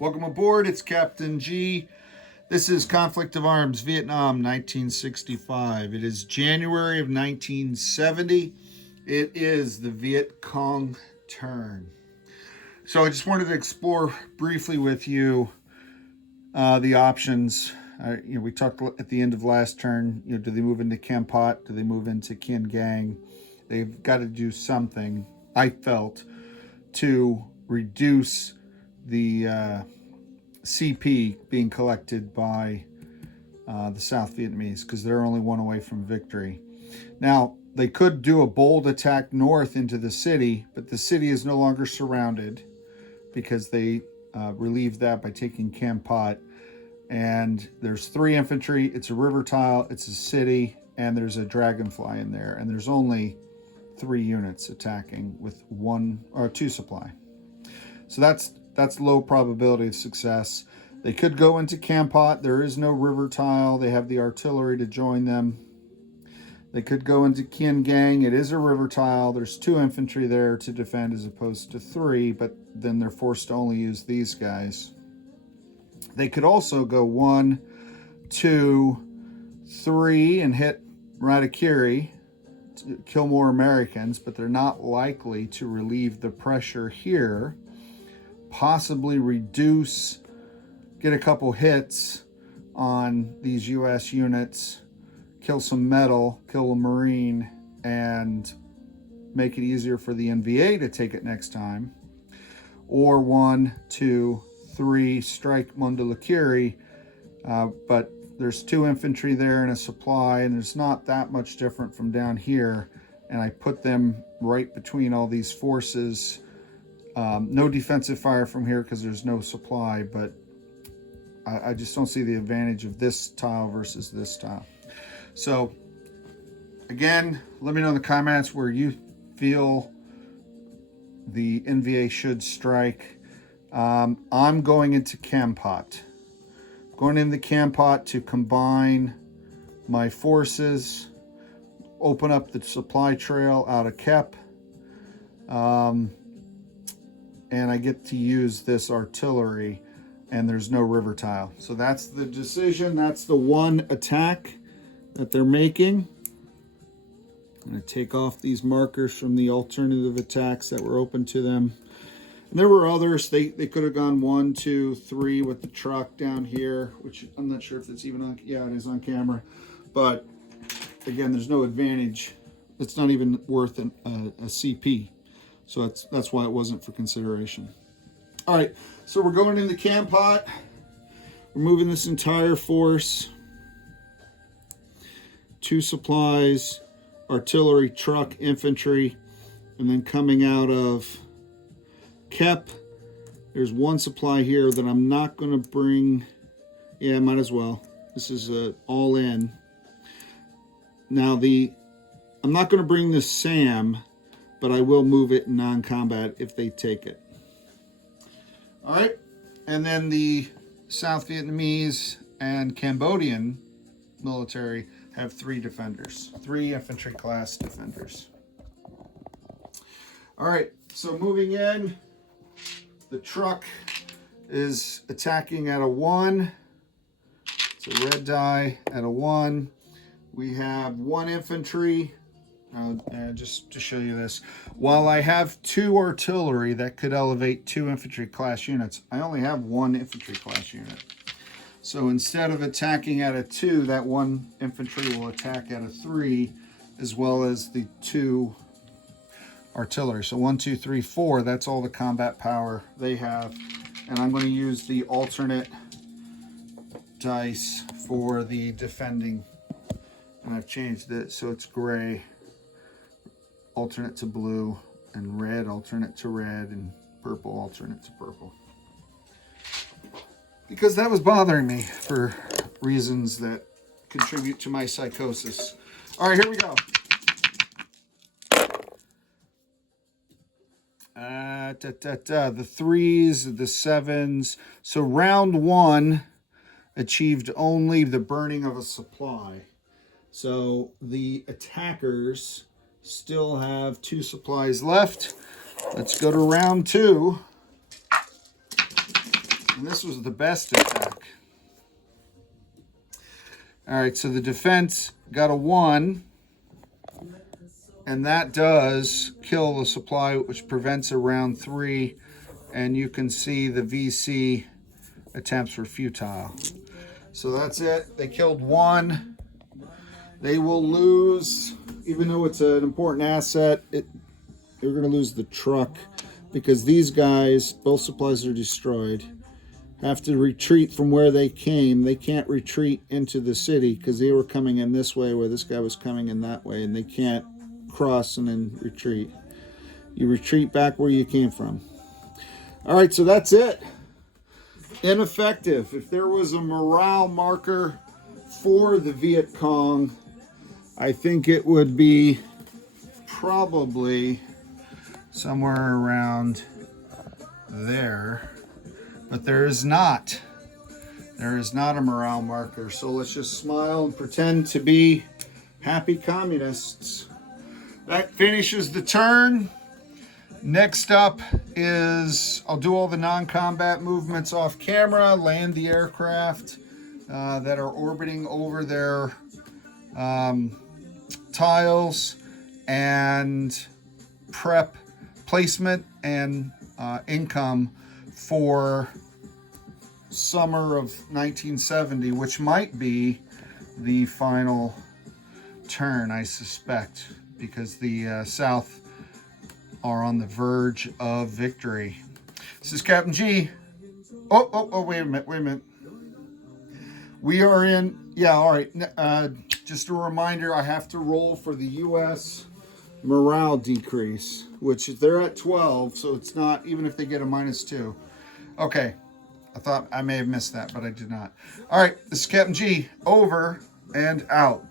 Welcome aboard, it's Captain G. This is Conflict of Arms, Vietnam, 1965. It is January of 1970. It is the Vietcong turn. So I just wanted to explore briefly with you the options. We talked at the end of last turn, do they move into Cam Pot? Do they move into Kien Gang? They've got to do something, I felt, to reduce the CP being collected by the South Vietnamese, because they're only one away from victory. Now, they could do a bold attack north into the city, but the city is no longer surrounded because they relieved that by taking Cam Pot. And there's 3 infantry, it's a river tile, it's a city, and there's a dragonfly in there. And there's only 3 units attacking with 1 or 2 supply. So that's low probability of success. They could go into Cam Pot. There is no river tile. They have the artillery to join them. They could go into Kien Gang. It is a river tile. There's 2 infantry there to defend as opposed to 3, but then they're forced to only use these guys. They could also go 1, 2, 3 and hit Radikiri to kill more Americans, but they're not likely to relieve the pressure here. Possibly reduce, get a couple hits on these U.S. units, kill some metal, kill a Marine, and make it easier for the NVA to take it next time. Or 1, 2, 3, strike Mundalakiri, but there's 2 infantry there and a supply, and there's not that much different from down here, and I put them right between all these forces. No defensive fire from here because there's no supply, but I just don't see the advantage of this tile versus this tile. So again, let me know in the comments where you feel the NVA should strike. I'm going into Cam Pot. Going into Cam Pot to combine my forces, open up the supply trail out of Kep. And I get to use this artillery, and there's no river tile. So that's the decision. That's the one attack that they're making. I'm going to take off these markers from the alternative attacks that were open to them. And there were others. They could have gone 1, 2, 3 with the truck down here, which I'm not sure if it's even on. Yeah, it is on camera. But again, there's no advantage. It's not even worth a CP. So that's why it wasn't for consideration. All right, so we're going in the Cam Pot. We're moving this entire force. 2 supplies, artillery, truck, infantry, and then coming out of Kep, there's 1 supply here that I'm not going to bring. Yeah, might as well. This is all in. Now I'm not going to bring the SAM, but I will move it in non-combat if they take it. All right, and then the South Vietnamese and Cambodian military have 3 defenders, 3 infantry class defenders. All right, so moving in, the truck is attacking at a 1. It's a red die at a 1. We have 1 infantry. Just to show you this, while I have 2 artillery that could elevate 2 infantry class units, I only have 1 infantry class unit. So instead of attacking at a 2, that 1 infantry will attack at a 3, as well as the 2 artillery. So 1, 2, 3, 4, that's all the combat power they have. And I'm going to use the alternate dice for the defending. And I've changed it so it's gray, alternate to blue, and red alternate to red, and purple alternate to purple. Because that was bothering me for reasons that contribute to my psychosis. All right, here we go. The 3s, the 7s. So round 1 achieved only the burning of a supply. So the attackers still have 2 supplies left. Let's go to round 2. And this was the best attack. All right, so the defense got a 1. And that does kill the supply, which prevents a round 3. And you can see the VC attempts were futile. So that's it. They killed 1. They will lose, even though it's an important asset, they're going to lose the truck because these guys, both supplies are destroyed, have to retreat from where they came. They can't retreat into the city because they were coming in this way where this guy was coming in that way, and they can't cross and then retreat. You retreat back where you came from. All right, so that's it. Ineffective. If there was a morale marker for the Viet Cong, I think it would be probably somewhere around there, but there is not. There is not a morale marker. So let's just smile and pretend to be happy communists. That finishes the turn. Next up is I'll do all the non-combat movements off camera, land the aircraft that are orbiting over their tiles, and prep placement and income for summer of 1970, which might be the final turn, I suspect, because the South are on the verge of victory. This is Captain G. Oh, wait a minute. We are in, yeah, all right. Just a reminder, I have to roll for the U.S. morale decrease, which they're at 12, so it's not, even if they get a -2. Okay, I thought I may have missed that, but I did not. All right, this is Captain G, over and out.